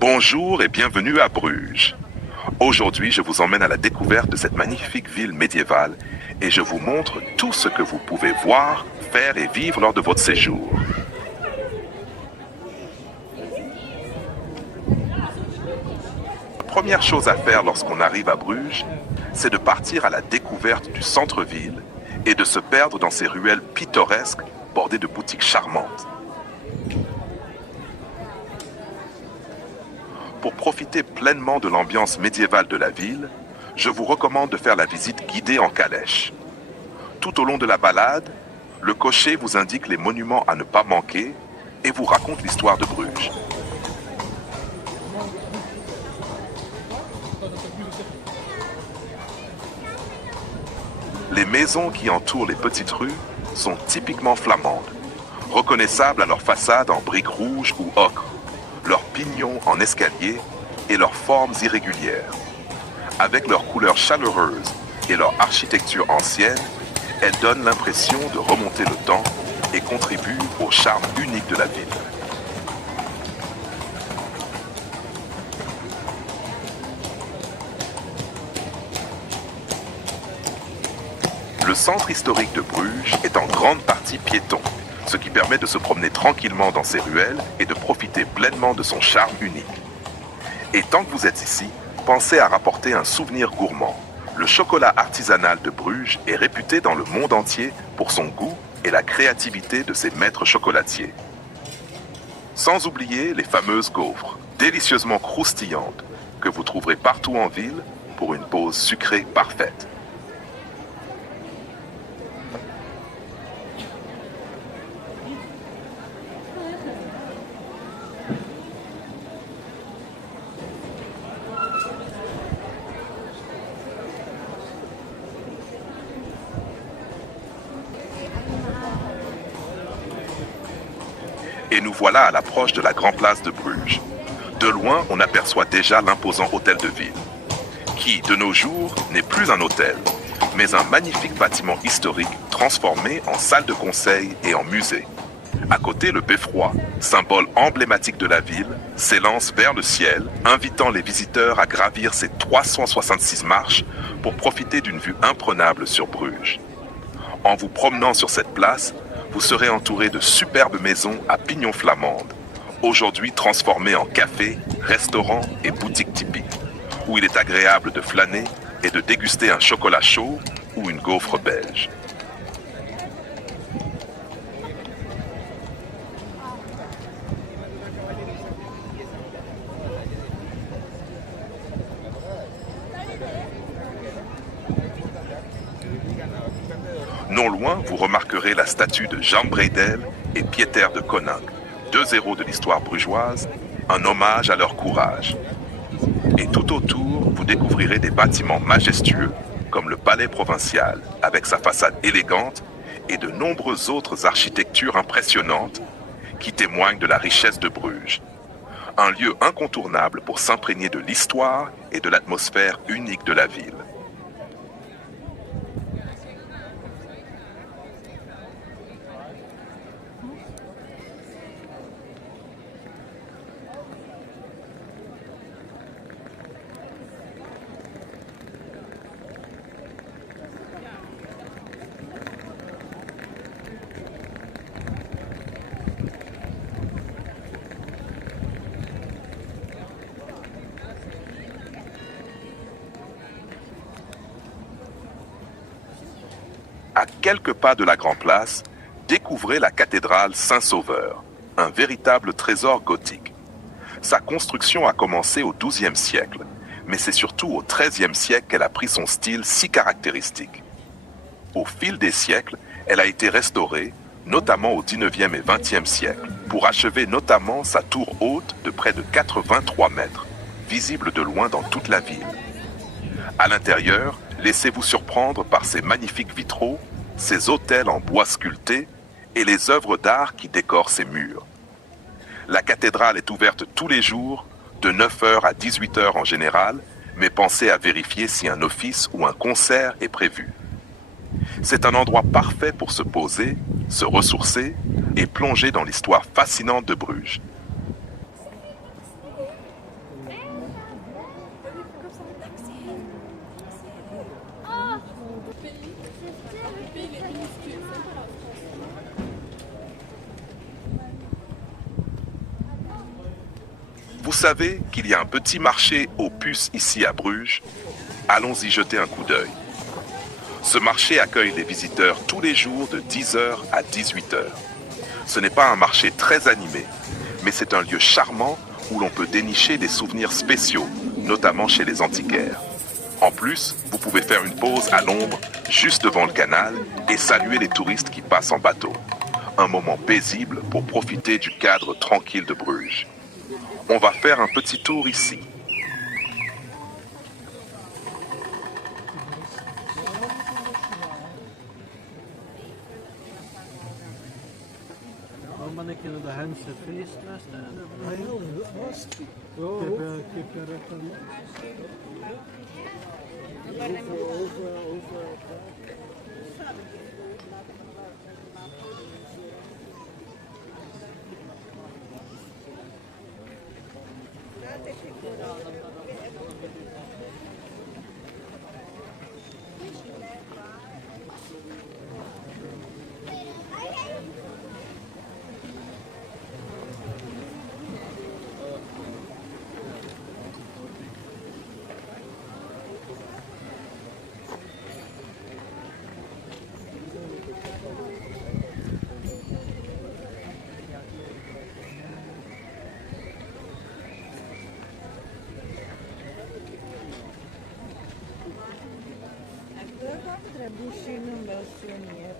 Bonjour et bienvenue à Bruges. Aujourd'hui, je vous emmène à la découverte de cette magnifique ville médiévale et je vous montre tout ce que vous pouvez voir, faire et vivre lors de votre séjour. La première chose à faire lorsqu'on arrive à Bruges, c'est de partir à la découverte du centre-ville et de se perdre dans ces ruelles pittoresques bordées de boutiques charmantes. Pour profiter pleinement de l'ambiance médiévale de la ville, je vous recommande de faire la visite guidée en calèche. Tout au long de la balade, le cocher vous indique les monuments à ne pas manquer et vous raconte l'histoire de Bruges. Les maisons qui entourent les petites rues sont typiquement flamandes, reconnaissables à leur façade en briques rouges ou ocre, leurs pignons en escalier et leurs formes irrégulières. Avec leurs couleurs chaleureuses et leur architecture ancienne, elles donnent l'impression de remonter le temps et contribuent au charme unique de la ville. Le centre historique de Bruges est en grande partie piéton, ce qui permet de se promener tranquillement dans ses ruelles et de profiter pleinement de son charme unique. Et tant que vous êtes ici, pensez à rapporter un souvenir gourmand. Le chocolat artisanal de Bruges est réputé dans le monde entier pour son goût et la créativité de ses maîtres chocolatiers. Sans oublier les fameuses gaufres, délicieusement croustillantes, que vous trouverez partout en ville pour une pause sucrée parfaite. Et nous voilà à l'approche de la Grande Place de Bruges. De loin, on aperçoit déjà l'imposant hôtel de ville, qui, de nos jours, n'est plus un hôtel, mais un magnifique bâtiment historique transformé en salle de conseil et en musée. À côté, le beffroi, symbole emblématique de la ville, s'élance vers le ciel, invitant les visiteurs à gravir ses 366 marches pour profiter d'une vue imprenable sur Bruges. En vous promenant sur cette place, vous serez entouré de superbes maisons à pignon flamande, aujourd'hui transformées en cafés, restaurants et boutiques typiques, où il est agréable de flâner et de déguster un chocolat chaud ou une gaufre belge. Non loin, vous remarquerez la statue de Jean Bredel et Pieter de Koninck, deux héros de l'histoire brugeoise, un hommage à leur courage. Et tout autour, vous découvrirez des bâtiments majestueux, comme le palais provincial, avec sa façade élégante, et de nombreuses autres architectures impressionnantes qui témoignent de la richesse de Bruges. Un lieu incontournable pour s'imprégner de l'histoire et de l'atmosphère unique de la ville. À quelques pas de la Grande Place, découvrez la cathédrale Saint-Sauveur, un véritable trésor gothique. Sa construction a commencé au XIIe siècle, mais c'est surtout au XIIIe siècle qu'elle a pris son style si caractéristique. Au fil des siècles, elle a été restaurée, notamment au XIXe et XXe siècle, pour achever notamment sa tour haute de près de 83 mètres, visible de loin dans toute la ville. À l'intérieur, laissez-vous surprendre par ses magnifiques vitraux, ses autels en bois sculptés et les œuvres d'art qui décorent ses murs. La cathédrale est ouverte tous les jours, de 9h à 18h en général, mais pensez à vérifier si un office ou un concert est prévu. C'est un endroit parfait pour se poser, se ressourcer et plonger dans l'histoire fascinante de Bruges. Vous savez qu'il y a un petit marché aux puces ici à Bruges? Allons y jeter un coup d'œil. Ce marché accueille les visiteurs tous les jours de 10h à 18h. Ce n'est pas un marché très animé, mais c'est un lieu charmant où l'on peut dénicher des souvenirs spéciaux, notamment chez les antiquaires. En plus, vous pouvez faire une pause à l'ombre, juste devant le canal, et saluer les touristes qui passent en bateau. Un moment paisible pour profiter du cadre tranquille de Bruges. On va faire un petit tour ici. Kunnen de Hemse feestnesten en Heel vast. kippenretten. Trebušinu versiunierna.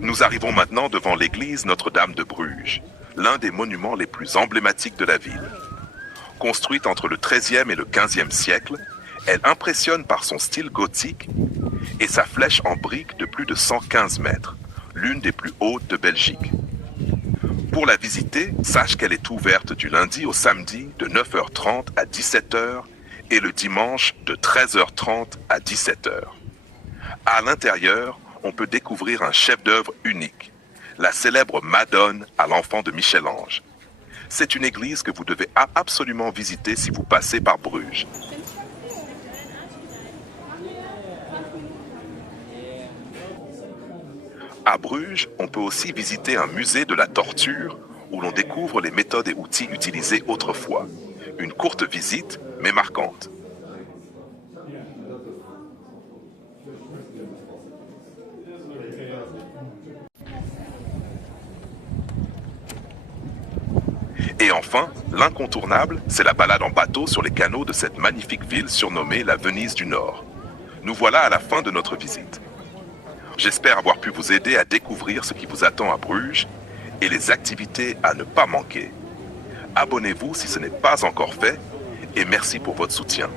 Nous arrivons maintenant devant l'église Notre-Dame de Bruges, l'un des monuments les plus emblématiques de la ville. Construite entre le XIIIe et le XVe siècle, elle impressionne par son style gothique et sa flèche en briques de plus de 115 mètres, l'une des plus hautes de Belgique. Pour la visiter, sache qu'elle est ouverte du lundi au samedi de 9h30 à 17h et le dimanche de 13h30 à 17h. À l'intérieur, on peut découvrir un chef-d'œuvre unique, la célèbre Madone à l'enfant de Michel-Ange. C'est une église que vous devez absolument visiter si vous passez par Bruges. À Bruges, on peut aussi visiter un musée de la torture où l'on découvre les méthodes et outils utilisés autrefois. Une courte visite, mais marquante. Et enfin, l'incontournable, c'est la balade en bateau sur les canaux de cette magnifique ville surnommée la Venise du Nord. Nous voilà à la fin de notre visite. J'espère avoir pu vous aider à découvrir ce qui vous attend à Bruges et les activités à ne pas manquer. Abonnez-vous si ce n'est pas encore fait et merci pour votre soutien.